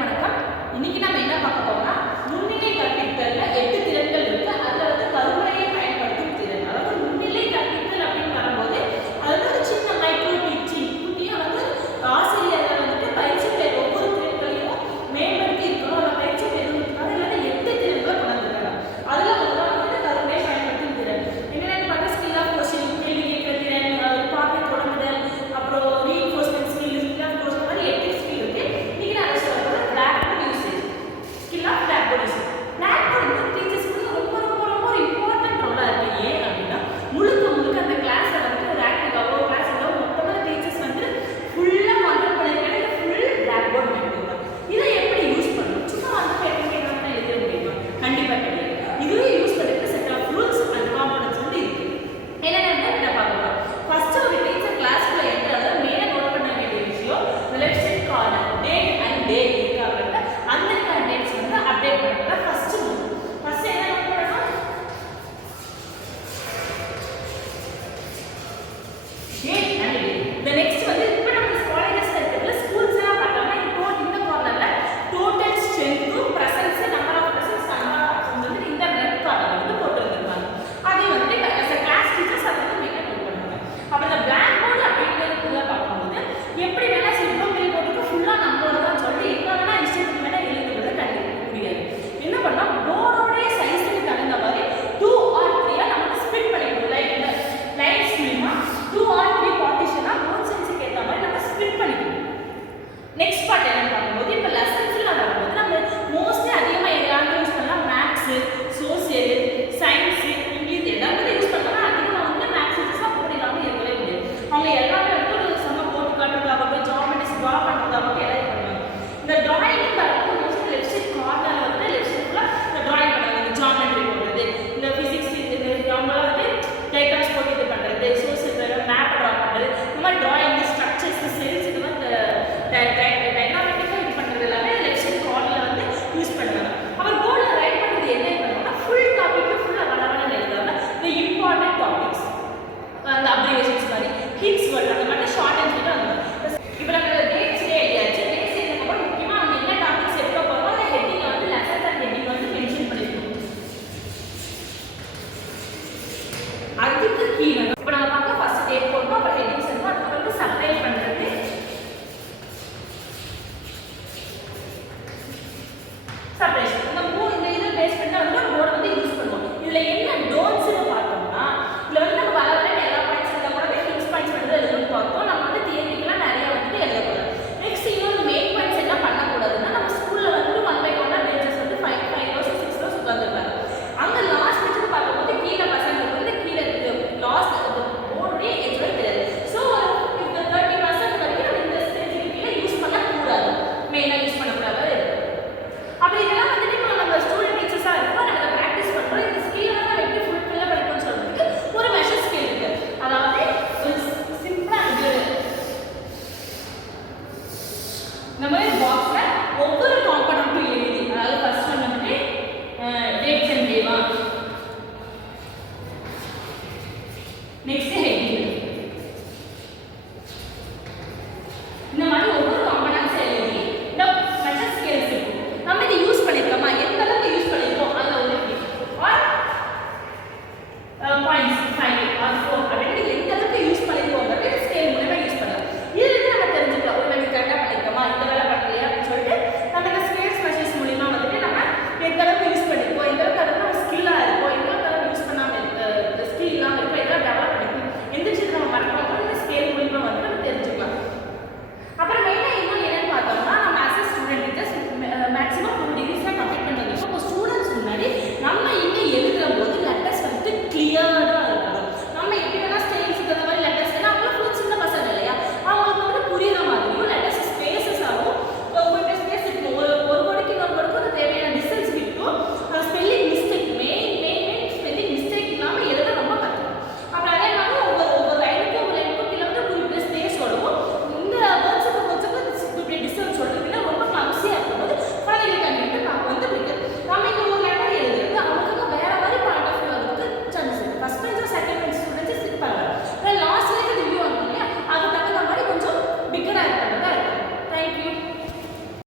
அனைவருக்கும் வணக்கம். இன்னைக்கு நம்ம என்ன பார்க்க போறோம்னா முன்னிலை கற்பித்தல்ல 8 திறன்கள் இருக்கு. அதுல வந்து கருவியை பயன்படுத்தும் திறன். அதாவது முன்னிலை கற்பித்தல் அப்படின்னு வரும்போது அது ஒரு சின்ன மைக்ரோ டீச்சிங் குட்டியா வந்து ஆசிரியர்கள் வந்துட்டு பயிற்சி பெற ஒவ்வொரு திறன்களையும் மேம்படுத்தி இருக்கணும். அந்த பயிற்சி பெறுவதற்காக அதுல 8 திறன்களை கொண்டிருக்காங்க. அதுல வந்து கருவியை பயன்படுத்தும் திறன். என்னென்ன பார்த்தா ஸ்கில் ஆஃப் கொஸ்டின், கேள்வி கேட்கிற திறன், பார்வை தொடங்குதல், அப்புறம் reinforcement skill, skill of question மாதிரி 8 ஸ்கில் இருக்கு. இன்னைக்கு நான் அதை சொல்ல போறேன். Blackboard usage, skill of blackboard usage. பிளாக்போர்ட் வந்து டீச்சர்ஸ்க்கு ரொம்ப இம்பார்ட்டன்ட் ரோலா இருக்கு. ஏன் அப்படின்னா முழுக்க அந்த கிளாஸ்ல வந்து ஒரு ஆக்டிவாவோ கிளாஸ் ஏதோ மொத்தமாக டீச்சர்ஸ் வந்து ஃபுல்லா கான்சென்ட்ரேட் பண்ணிருக்காங்க. ஃபுல் பிளாக்போர்ட் மெத்தட் தான். இதை எப்படி யூஸ் பண்ணணும்? சும்மா வந்து பேப்பர் கேட்கணும்னா எழுத முடியுமா? கண்டிப்பா கிடையாது. இதுவே யூஸ் பண்ணுறதுக்கு set of rules and components வந்து இருக்கு. என்னென்ன பார்க்கலாம். ஃபர்ஸ்ட் ஒரு டீச்சர் கிளாஸ்க்குள்ள என்ட்றது மேல நோட் பண்ண வேண்டிய விஷயம் left side corner date and day இருக்காங்க. அந்த டேட்ஸ் வந்து அப்டேட் பண்றது ஃபர்ஸ்ட் மூவ். ஃபர்ஸ்ட் என்ன நோட் பண்ணணும்? Date and day. the next வந்து இப்போ நம்ம காலேஜஸ்ல இருக்கிற ஸ்கூல்ஸ் எல்லாம் பார்த்தோம்னா இப்போ இந்த கார்னர்ல total strength, presence, number of presence, number of absence வந்து இந்த ரெட் கார்னர் வந்து போட்டு வந்திருப்பாங்க. அதை வந்து as a class teachers அதை வந்து மெயின்டைன் பண்ணுவாங்க. அப்ப இந்த பிளாக் போர்டு அப்படிங்கிறதுக்குள்ள பார்க்கும்போது எப்படி வேணா சிம்பிள் பில் போட்டுட்டு ஃபுல்லா நம்மளோட தான் சொல்லிட்டு என்ன வேணா இஷ்டத்துக்கு வேணா எழுதுறது கண்டிப்பா முடியாது. என்ன பண்ணா போர்டோட சைஸ்க்கு தகுந்த மாதிரி 2 or 3 நம்ம ஸ்ப்ளிட் பண்ணிக்கணும். லைக் இந்த லைன்ஸ் மூலமா 2 or 3 பார்ட்டிஷனா போர்ட் சைஸ்க்கு ஏத்த மாதிரி நம்ம ஸ்ப்ளிட் பண்ணிக்கணும். நெக்ஸ்ட் பார்ட் என்ன பண்ணும்போது இப்போ லெசன்ஸ்ல வரும்போது நம்ம மோஸ்ட்லி அதிகமா எல்லாரும் யூஸ் பண்ணலாம் மேத்ஸ், சோசியல், சயின்ஸ், இங்கிலீஷ் எல்லாமே யூஸ் பண்ணலாம். அதிகமா வந்து மேத்ஸ் யூஸ்னா போடிடாம இருக்கவே முடியாது. அவங்க எல்லாமே வந்து ஒரு சம போட்டு காட்டுறதாகட்டும், ஜியோமெட்ரிஸ் ட்ரா பண்றதாகட்டும் எல்லாம் பண்ணுவாங்க. இந்த டிராயிங் வரும்போது மோஸ்ட்லி லெஃப்ட் சைட் கார்னர்ல வந்து லெஃப்ட் சைட்ல இந்த டிராயிங் பண்ணுவாங்க. இந்த ஜியோமெட்ரி போடுறது, இந்த பிசிக்ஸ் இது நம்மள வந்து டயக்ராம்ஸ் போட்டு இது பண்றது, சோசியல் மேப் ட்ரா பண்றது, இந்த மாதிரி டிராயிங் ஸ்ட்ரக்சர்ஸ் செல்ஸ் இது வந்து டைனாமிக்கா இது பண்றது எல்லாமே லெஃப்ட் சைட் கார்னர்ல வந்து யூஸ் பண்ணுவாங்க. அவர் போர்ட்ல ரைட் பண்றது என்ன பண்ணுவாங்கன்னா ஃபுல் டாபிக் ஃபுல்லா வளவளன்னு எழுதாம the important topics அந்த அப்ரிவேஷன்ஸ் மாதிரி ஹிட்ஸ் வேர்ட் அந்த மாதிரி ஷார்ட் அண்ட் ஸ்வீட்டா அந்த இப்போ நம்ம டேட்ஸ் எழுதியாச்சு. டேட்ஸ் எழுதுறதுக்கு அப்புறம் முக்கியமா அவங்க என்ன டாபிக்ஸ் எடுக்க போறோம் அந்த ஹெட்டிங் வந்து லெசன்ஸ் அண்ட் ஹெட்டிங் வந்து மென்ஷன் பண்ணிருக்கோம். அதுக்கு கீழே இப்போ நம்ம பார்க்க ஃபர்ஸ்ட் டேட் போடுறோம், அப்புறம் ஹெட்டிங்ஸ் இருக்கும், அதுக்கு வந்து சப்டைல் பண்றது, சப்டைல் இந்த மூணு இந்த இதை பேஸ் பண்ணி வந்து போர்டு வந்து யூஸ் பண்ணுவோம். இதுல என்ன டோன்ட்ஸ்னு பார்த்தோம்னா இதுல வந்து நம்ம வளவள எல்லா பாயிண்ட்ஸ் எழுத கூடாது, ஃபிக்ஸ் பாயிண்ட்ஸ் வந்து எழுதணும் பார்த்தோம். நம்ம வந்து தியரிட்டிக்கலா நிறைய வந்துட்டு எழுதக்கூடாது. நெக்ஸ்ட் இன்னொரு மெயின் பாயிண்ட்ஸ் என்ன பண்ணக்கூடாதுன்னா நம்ம ஸ்கூல்ல வந்து 1 by 1 பேஜஸ் வந்து 5 rows 6 rows உட்காந்துருப்பாங்க. அங்க லாஸ்ட் பேஜ் பார்க்கும்போது கீழே பசங்களுக்கு வந்து கீழே லாஸ்ட் போர்டே எதுவுமே தெரியாது. ஸோ இந்த 30% வரைக்கும் நம்ம இந்த ஸ்டேஜுக்கு கீழே யூஸ் பண்ணக்கூடாது, மெயினாக யூஸ் பண்ணக்கூடாது. அப்படி இதெல்லாம் வந்துட்டு இப்போ நம்ம ஸ்டூடெண்ட் டீச்சர்ஸாக இருக்கோம், நம்ம அதை ப்ராக்டிஸ் பண்ணுறோம். இந்த ஸ்கில் வந்து நம்ம எப்படி ஃபுல்ஃபில்லாக படிக்கணும்னு சொல்றதுக்கு ஒரு மெஷர் ஸ்கில் இருக்கு. அதாவது சிம்பிளாக இது இந்த மாதிரி பாக்ஸில்